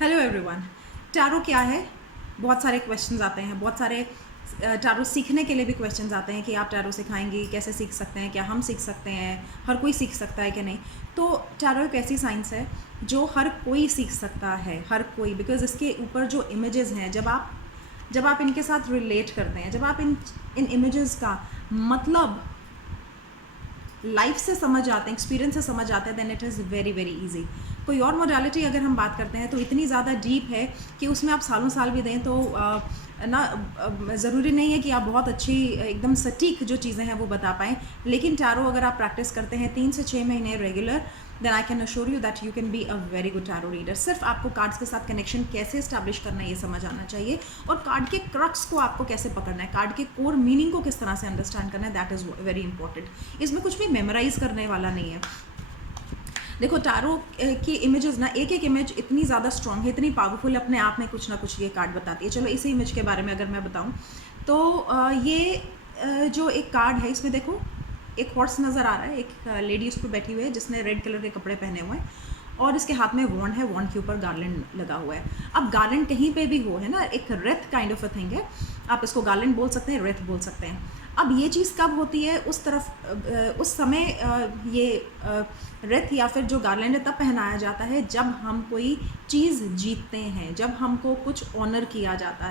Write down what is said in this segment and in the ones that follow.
Hello everyone. Tarot क्या है? बहुत सारे क्वेश्चंस आते हैं, बहुत सारे टैरो सीखने के लिए भी क्वेश्चंस आते हैं कि आप टैरो सिखाएंगी, कैसे सीख सकते हैं, क्या हम सीख सकते हैं, हर कोई सीख सकता है कि नहीं। तो टैरो एक ऐसी साइंस है जो हर कोई सीख सकता है, हर कोई, बिकॉज इसके ऊपर जो इमेजेस हैं, जब आप इनके साथ रिलेट करते हैं, जब आप इन इमेजेस का मतलब लाइफ से समझ आते हैं, एक्सपीरियंस से समझ आते हैं, then it is very very easy. कोई और मोडालिटी अगर हम बात करते हैं तो इतनी ज़्यादा डीप है कि उसमें आप सालों साल भी दें तो ज़रूरी नहीं है कि आप बहुत अच्छी एकदम सटीक जो चीज़ें हैं वो बता पाएँ। लेकिन टैरो अगर आप प्रैक्टिस करते हैं 3 से 6 महीने regular, then I can assure you that you can be a very good tarot reader. सिर्फ आपको कार्ड्स के साथ कनेक्शन कैसे इस्टेब्लिश करना है ये समझ आना चाहिए, और कार्ड के क्रक्स को आपको कैसे पकड़ना है, कार्ड के कोर मीनिंग को किस तरह से अंडरस्टैंड करना है, दैट इज़ वेरी इंपॉर्टेंट। इसमें कुछ भी मेमोराइज करने वाला नहीं है। देखो टैरो की इमेजेस ना, एक एक इमेज इतनी ज़्यादा स्ट्रॉन्ग है, इतनी पावरफुल, अपने आप में कुछ ना कुछ ये कार्ड बताती है। चलो इसी इमेज के बारे में अगर मैं बताऊं तो ये जो एक कार्ड है, इसमें देखो एक हॉर्स नज़र आ रहा है, एक लेडी उस पर बैठी हुई है जिसने रेड कलर के कपड़े पहने हुए हैं, और इसके हाथ में वॉन्ड है, वॉन्ड के ऊपर गार्लैंड लगा हुआ है। अब गार्लैंड कहीं पे भी हो, है ना, एक Wraith kind of a thing है, आप इसको गार्लैंड बोल सकते हैं, रेथ बोल सकते हैं। अब ये चीज़ कब होती है, उस समय ये रेथ या फिर जो गार्लैंड है तब पहनाया जाता है जब हम कोई चीज़ जीतते हैं, जब हमको कुछ ऑनर किया जाता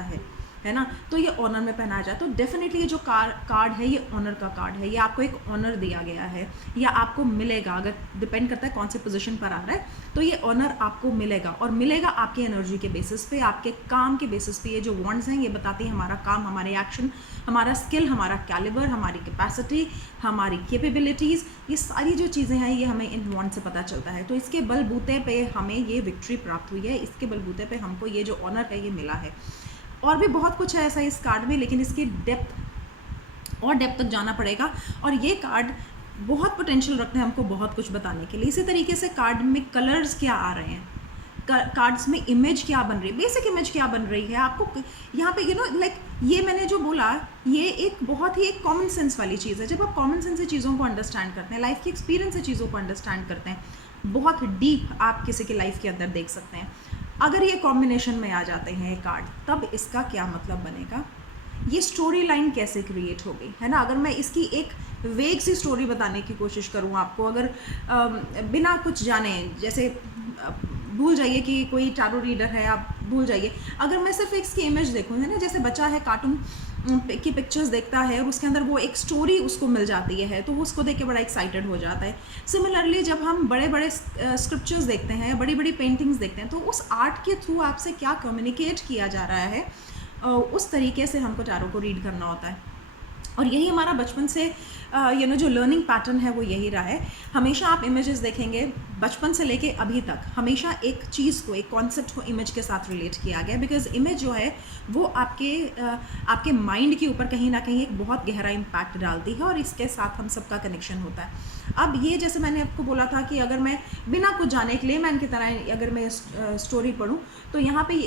है ना, तो ये ऑनर में पहनाया जाता है। तो डेफिनेटली ये जो कार्ड है ये ऑनर का कार्ड है, ये आपको एक ऑनर दिया गया है, या आपको मिलेगा, अगर डिपेंड करता है कौन से पोजीशन पर आ रहा है, तो ये ऑनर आपको मिलेगा, और मिलेगा आपके एनर्जी के बेसिस पे, आपके काम के बेसिस पे। ये जो वॉन्ड्स हैं ये बताती है हमारा काम, हमारे एक्शन, हमारा स्किल, हमारा कैलिबर, हमारी कैपेसिटी, हमारी कैपेबिलिटीज़, ये सारी जो चीज़ें हैं ये हमें इन वॉन्ड से पता चलता है। तो इसके बलबूते पे हमें ये विक्ट्री प्राप्त हुई है, इसके बलबूते पे हमको ये जो ऑनर है ये मिला है। और भी बहुत कुछ है ऐसा इस कार्ड में, लेकिन इसकी डेप्थ तक जाना पड़ेगा, और ये कार्ड बहुत पोटेंशियल रखते हैं हमको बहुत कुछ बताने के लिए। इसी तरीके से कार्ड में कलर्स क्या आ रहे हैं, कार्ड्स में इमेज क्या बन रही है, बेसिक इमेज क्या बन रही है, आपको यहाँ पे लाइक ये मैंने जो बोला ये एक बहुत ही एक कॉमन सेंस वाली चीज़ है। जब आप कॉमन सेंस से चीज़ों को अंडरस्टैंड करते हैं, लाइफ के एक्सपीरियंस से चीज़ों को अंडरस्टैंड करते हैं, बहुत डीप आप किसी की लाइफ के अंदर देख सकते हैं। अगर ये कॉम्बिनेशन में आ जाते हैं ये कार्ड, तब इसका क्या मतलब बनेगा, ये स्टोरी लाइन कैसे क्रिएट होगी, है ना। अगर मैं इसकी एक वेग सी स्टोरी बताने की कोशिश करूँ आपको, अगर बिना कुछ जाने, जैसे भूल जाइए कि कोई टैरो रीडर है, आप भूल जाइए। अगर मैं सिर्फ इसकी इमेज देखूँ, है ना, जैसे बच्चा है कार्टून की पिक्चर्स देखता है और उसके अंदर वो एक स्टोरी उसको मिल जाती है, तो वो उसको देख के बड़ा एक्साइटेड हो जाता है। सिमिलरली जब हम बड़े बड़े स्क्रिप्चर्स देखते हैं, बड़ी बड़ी पेंटिंग्स देखते हैं, तो उस आर्ट के थ्रू आपसे क्या कम्युनिकेट किया जा रहा है, उस तरीके से हमको टैरो को रीड करना होता है। और यही हमारा बचपन से जो लर्निंग पैटर्न है वो यही रहा है। हमेशा आप इमेजेस देखेंगे, बचपन से लेके अभी तक हमेशा एक चीज़ को, एक कॉन्सेप्ट को इमेज के साथ रिलेट किया गया, बिकॉज इमेज जो है वो आपके माइंड के ऊपर कहीं ना कहीं एक बहुत गहरा इम्पैक्ट डालती है, और इसके साथ हम सबका कनेक्शन होता है। अब ये जैसे मैंने आपको बोला था कि अगर मैं बिना कुछ जाने एक लेमैन की तरह अगर मैं स्टोरी पढ़ूँ, तो यहाँ पे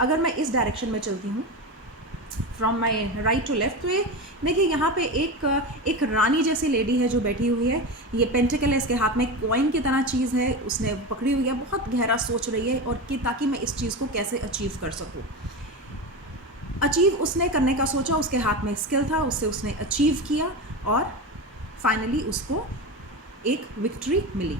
अगर मैं इस डायरेक्शन में चलती हूँ from my right to left, तो ये देखिए यहाँ पे एक रानी जैसी लेडी है जो बैठी हुई है, ये पेंटिकल है, इसके हाथ में कॉइन की तरह चीज़ है, उसने पकड़ी हुई है, बहुत गहरा सोच रही है, और कि ताकि मैं इस चीज़ को कैसे अचीव कर सकूँ। अचीव उसने करने का सोचा, उसके हाथ में स्किल था, उससे उसने अचीव किया, और फाइनली उसको एक विक्ट्री मिली।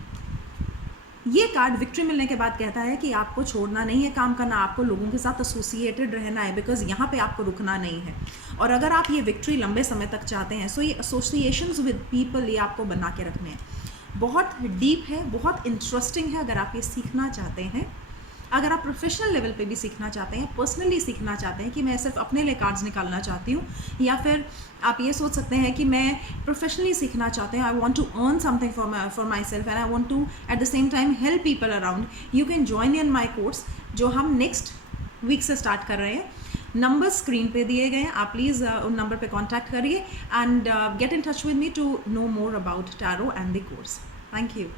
ये कार्ड विक्ट्री मिलने के बाद कहता है कि आपको छोड़ना नहीं है काम करना, आपको लोगों के साथ एसोसिएटेड रहना है, बिकॉज यहाँ पे आपको रुकना नहीं है। और अगर आप ये विक्ट्री लंबे समय तक चाहते हैं, सो ये एसोसिएशंस विद पीपल ये आपको बना के रखने हैं। बहुत डीप है, बहुत इंटरेस्टिंग है। अगर आप ये सीखना चाहते हैं, अगर आप प्रोफेशनल लेवल पे भी सीखना चाहते हैं, पर्सनली सीखना चाहते हैं कि मैं सिर्फ अपने लिए कार्ड्स निकालना चाहती हूँ, या फिर आप ये सोच सकते हैं कि मैं प्रोफेशनली सीखना चाहते हैं, I want to earn something for my self and I want to at the same time help people around, you can join in my course, जो हम नेक्स्ट वीक से स्टार्ट कर रहे हैं। नंबर स्क्रीन पे दिए गए हैं, आप प्लीज़ उन नंबर पे कॉन्टैक्ट करिए and get in touch with me to know more about tarot and the course. Thank you.